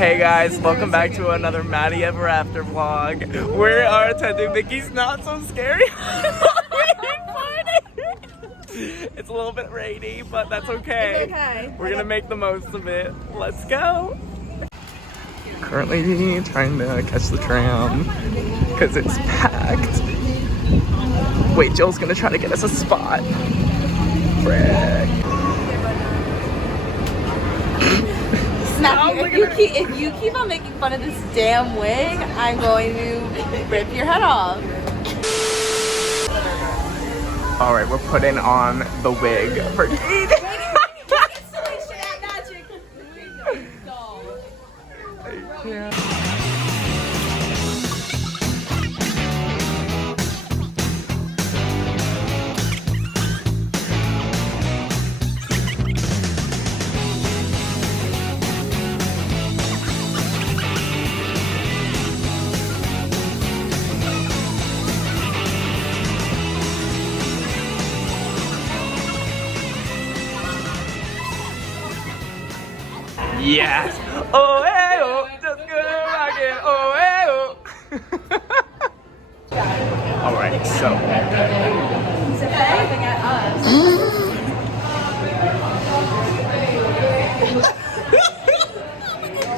Hey guys, welcome back to another Maddie Ever After vlog. We are attending Mickey's Not So Scary Halloween party. It's a little bit rainy, but that's okay. It's okay. We're gonna make the most of it. Let's go. Currently trying to catch the tram because it's packed. Wait, Jill's gonna try to get us a spot. Frick. Matthew, if you keep on making fun of this damn wig, I'm going to rip your head off. All right, we're putting on the wig for Katie. Yeah. Yes! Oh, hey, oh, just gonna rock it. Oh, hey, oh. Alright, so.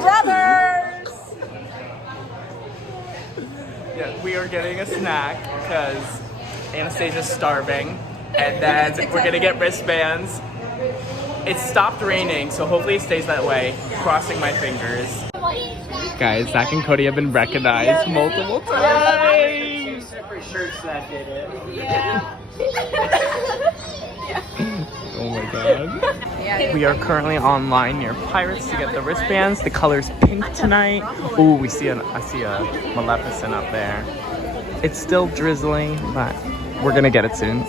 Brothers! Yeah, we are getting a snack because Anastasia's starving. And then we're gonna get wristbands. It stopped raining, so hopefully it stays that way. Crossing my fingers. Guys, Zach and Cody have been recognized multiple times. Separate shirts that did it. Yeah. Oh my god. We are currently online near Pirates to get the wristbands. The color's pink tonight. Ooh, I see a Maleficent up there. It's still drizzling, but we're gonna get it soon.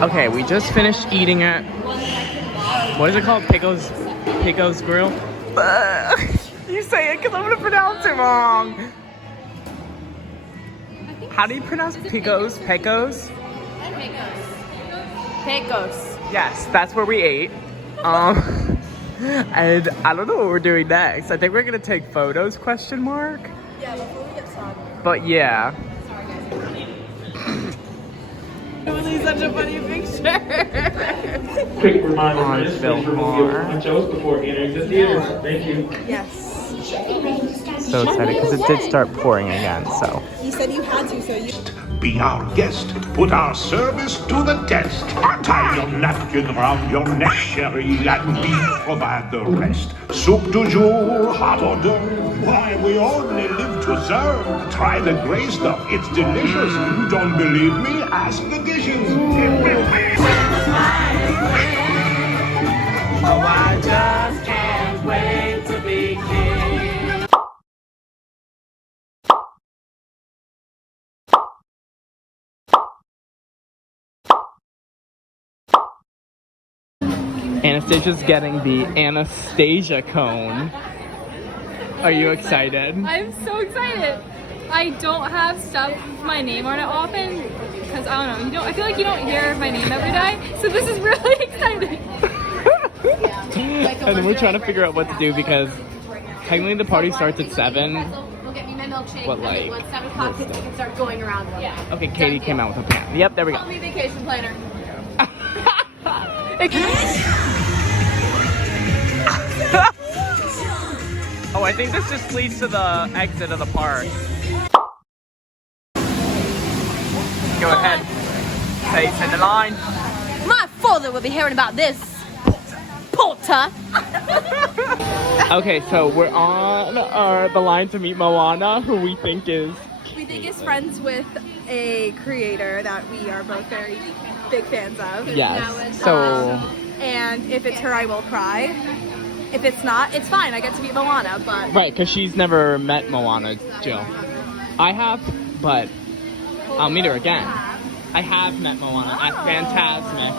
Okay, we just finished eating it. What is it called? Pico's Grill? You say it because I'm going to pronounce it wrong. How do you pronounce Pico's? Pecos? Pecos. Yes, that's where we ate. And I don't know what we're doing next. I think we're going to take photos, question mark? Yeah, before we get started. But yeah. Really such a funny picture. Quick reminder, On please Bill remove Maher. your ponchos before entering the theater. Thank you. Yes. So excited because it did start pouring again, so. You said you had to, so you... Be our guest, put our service to the test. Tie your napkin round your neck, sherry, and we provide the rest. Soup du jour, hot hors d'oeuvre. Why, we only live to serve. Try the gray stuff, it's delicious. Don't believe me? Ask the dishes. Oh, I just can't wait to be king. Anastasia's getting the Anastasia cone. Are you excited? I'm so excited. I don't have stuff with my name on it often because I don't know. I feel like you don't hear my name every day, so this is really exciting. And then we're trying to figure out what to do because technically the party starts at 7. But like, once 7 o'clock, kids can start going around. Yeah. okay, Katie came out with a pan. Yep, there we go. Call me vacation planner. Oh, I think this just leads to the exit of the park. Go ahead. Say it's in the line. My father will be hearing about this. Porter. Okay, so we're on the line to meet Moana, who we think is... We think is friends with a creator that we are both very big fans of. Yes, so... And if it's her, I will cry. If it's not, it's fine. I get to meet Moana, but... Right, because she's never met Moana, Jill. I have, but I'll meet her again. I have met Moana at Fantasmic.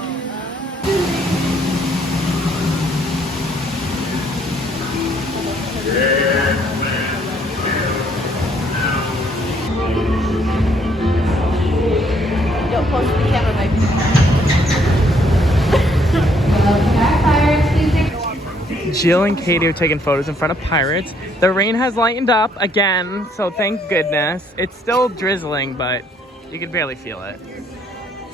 Yo, close to the camera, baby. Jill and Katie are taking photos in front of Pirates. The rain has lightened up again, so thank goodness. It's still drizzling, but you can barely feel it.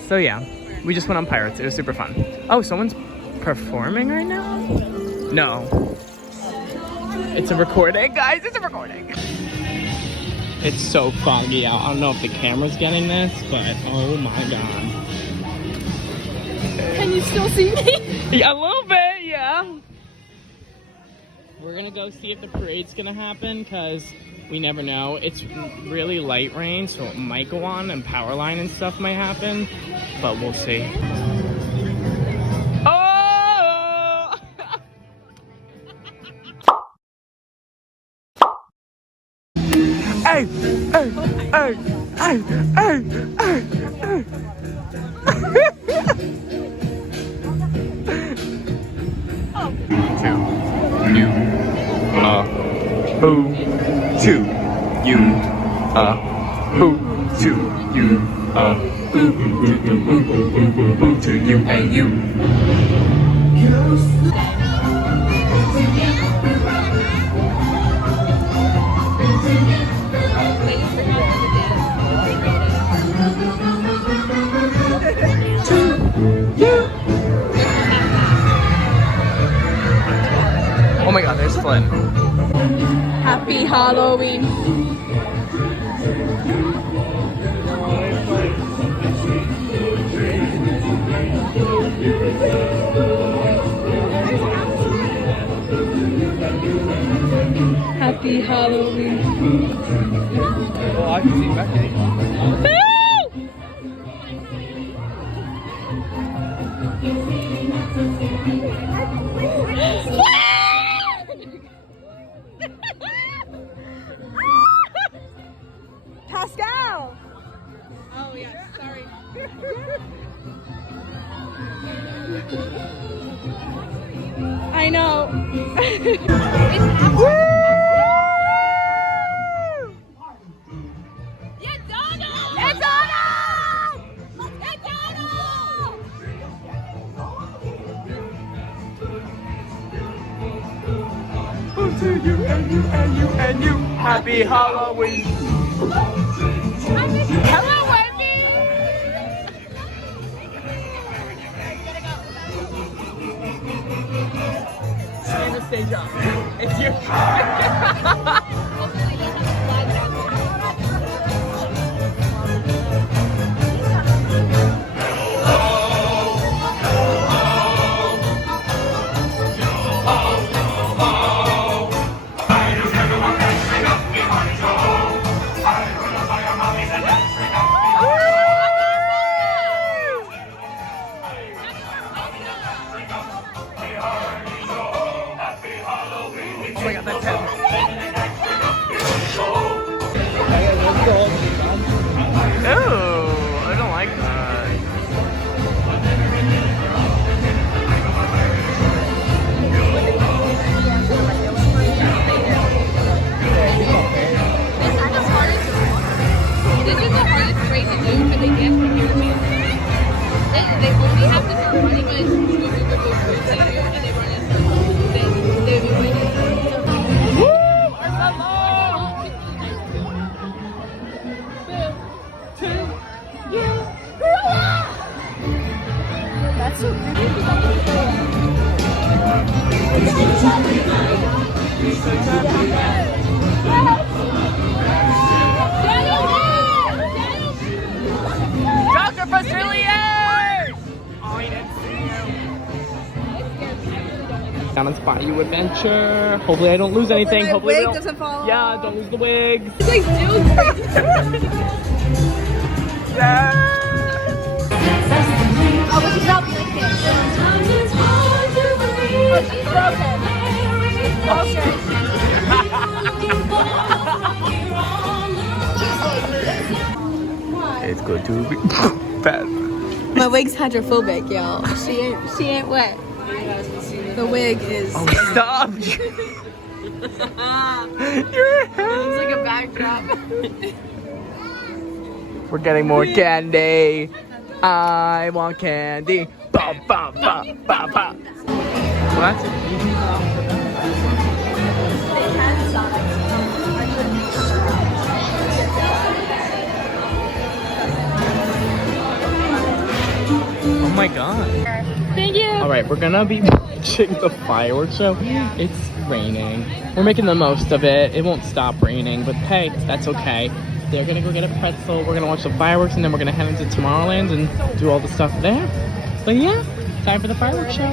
So yeah, we just went on Pirates. It was super fun. Oh, someone's performing right now? No. It's a recording, guys. It's a recording. It's so foggy out. I don't know if the camera's getting this, but oh my god. Can you still see me? Yeah, a little bit, yeah. We're gonna go see if the parade's gonna happen, because we never know. It's really light rain, so it might go on and power line and stuff might happen, but we'll see. Oh! Hey, hey, hey, hey, hey, hey, hey. Who to you, who to you, who to you and you. Oh my god, there's Flynn. Happy Halloween. Happy Halloween. Oh, I can see Becky. Pascal! Oh yeah, sorry. I know. To you and you and you and you. Happy Halloween. Hello, Wendy. Stand the stage up. It's your Oh my god, that's him. Oh, I don't like that. This is the hardest race to do for the gift from your family. They only have to start running when it's boop, boop, boop, boop, boop, boop, and they run in circles. They be winning. That's so creepy. Dr. Facilier! Oh, he didn't see you. Down and spot you adventure. Hopefully I don't lose anything. My Hopefully we wig don't. doesn't fall Yeah, off. don't lose the wig. It's like Jill's Yeah. Oh, but she's not like this. Oh, she's broken. It's good to be bad. My wig's hydrophobic, y'all. She ain't wet. The wig is. Oh, stop! Your hair. It's like a backdrop. We're getting more candy. I want candy. Ba ba ba ba ba. What? Alright, we're gonna be watching the fireworks show. It's raining. We're making the most of it. It won't stop raining, but hey, that's okay. They're gonna go get a pretzel, we're gonna watch the fireworks, and then we're gonna head into Tomorrowland and do all the stuff there. But yeah, time for the fireworks show.